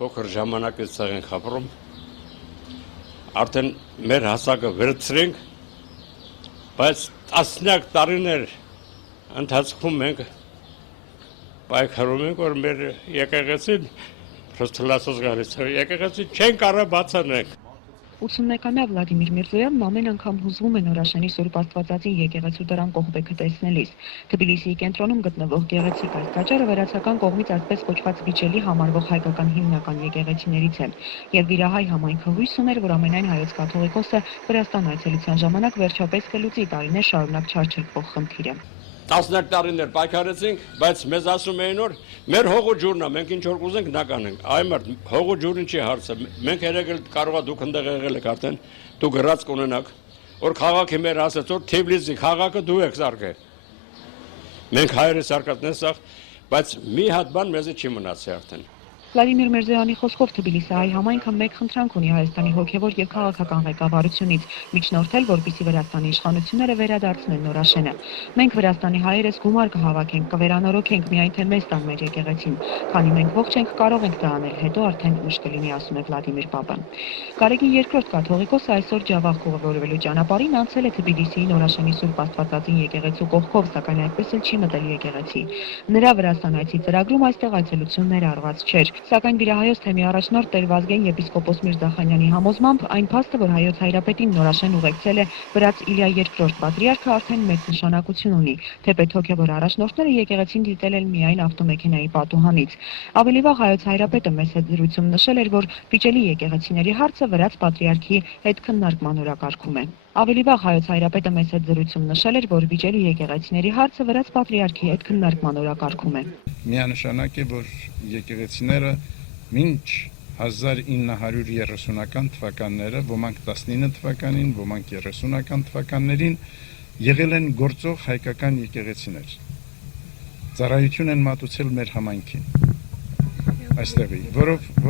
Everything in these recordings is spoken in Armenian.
փոքր ժամանակից ցեղ ենք ապրում, արդեն մեր հասակը վերցրենք, բայց տասնյակ տարիներ ընթացքում մենք պայքարում ենք, որ մեր եկեղեցին փոստլասոց գալիս է, եկեղեցին չեն կարող բացանել։ 81-ամյա Վլադիմիր Միրզոյանն ամեն անգամ հուզվում է Նորաշենի Սուրբ Աստվածածին եկեղեցու դռան կողպեքը տեսնելիս։ Թբիլիսիի կենտրոնում գտնվող գեղեցիկ այս տաճարը վերացական կողմից այսպես կոչված վիճելի համարվող հայկական հիմնական եկեղեցիներից է։ Եվ վիրահայ համայնքը հույս ուներ, որ ամենայն հայոց կաթողիկոսը Վրաստան այցելության ժամանակ վերջապես կլուծի տարիներ շարունակ չարչարվող խնդիրը։ Տասնյակ տարիներ պայքարեցինք, բայց մեզ ասում էին, որ մեր հողու ջուրն է, մենք ինչ որ կուզենք նա կանենք։ Այ մարդ, հողու ջուրն չի հարցը։ Մենք երեկ կարող է դուք ընդեղ եղել եք արդեն, դու գրած կունենաք, որ քաղաքի մեր ասեց, որ Թիֆլիսի քաղաքը դու եք սարքել։ Մենք հայերը սարքածն են սաղ, բայց մի հատ բան մեզի չի մնացի արդեն։ Վլադիմիր Միրզոյանի խոսքով Թբիլիսիի համայնքը մեկ խնդրանք ունի Հայաստանի հոգևոր եւ քաղաքական ղեկավարությունից՝ միջնորդել, որպեսզի Վրաստանի իշխանությունները վերադարձնեն Նորաշենը։ Մենք Վրաստանի հայերս գումար կհավաքենք, կվերանորոգենք, միայն թե մեզ տան մեր եկեղեցին։ Քանի մենք ողջ ենք, կարող ենք դա անել, հետո արդեն ուշ կլինի, ասում է Վլադիմիր Պապան։ Գարեգին երկրորդ կաթողիկոսը այսօր Ջավախ ուղևորվելու ճանապարհին անցել է Թբիլիսիի Նորաշենի Սուրբ Աստվածածին եկեղեցու կողքով, սակայն այդպես էլ չի մտել եկեղեցի։ Նրա Վրաստան այցի ծրագրում այստեղ այցելություն ներառված չէր։ Սակայն Վիրահայոց թեմի առաջնորդ Տեր Վազգեն եպիսկոպոս Միրզախանյանի համոզմամբ այն փաստը, որ հայոց հայրապետին Նորաշեն ուղեկցել է վրաց Իլիա II պատրիարքը, արդեն մեծ նշանակություն ունի, թեպետ հոգևոր առաջնորդները եկեղեցին դիտել են միայն ավտոմեքենայի պատուհանից։ Ավելի վաղ հայոց հայրապետը մեծ հետ զրույցում նշել էր, որ վիճելի եկեղեցիների հարցը վրաց պատրիարքի հետ քննարկման օրակարգում է։ Ավելի վաղ հայոց հայրապետը մեծ հետ զրույցում նշել էր, որ վիճելի եկեղեցիների հարցը վրաց պատրիարքի հետ քննարկման օրակարգում է։ Միանշանակ է, որ եկեղեցիները մինչ 1930-ական թվականները, ոմանք 19 թվականին, ոմանք 30-ական թվականներին եղել են գործող հայկական եկեղեցիներ։ Ծառայություն են մատուցել մեր համայնքին։ Այստեղի, որով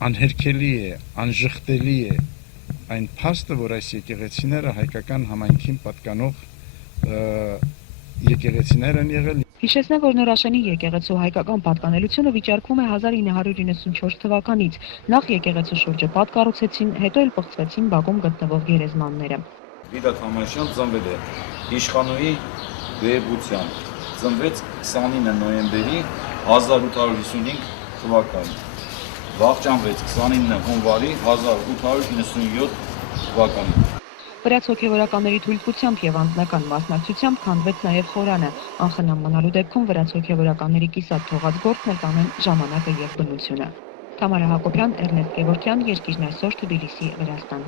անհերքելի է, անժխտելի է այն փաստը, որ այս եկեղեցիները հայկական համայնքին պատկանող եկեղեցիներ են եղել։ Հիշեցնեմ, որ Նորաշենի եկեղեցու հայկական պատկանելությունը վիճարկվում է 1994 թվականից։ Նախ եկեղեցու շուրջը պատ կառուցեցին, հետո էլ պղծվեցին Բաքում գտնվող գերեզմանները։ Վիդակ Համաշյան ծնվել է իշխանուհի վեհբությամբ, ծնվեց 29 նոյեմբերի 1855 թվականին, վախճանվեց 29 հունվարի 1897 թվականին։ Վրաց հոգևորականների թույլտվությամբ եւ անձնական մասնակցությամբ քանդվեց նաեւ խորանը։ Անխնամ մնալու դեպքում վրաց հոգևորականների կիսատ թողած գործն էլ կանեն ժամանակը եւ բնությունը։ Թամարա Հակոբյան, Էրնեստ Գևորգյան, Երկիրն այսօր, Թբիլիսի, Վրաստան։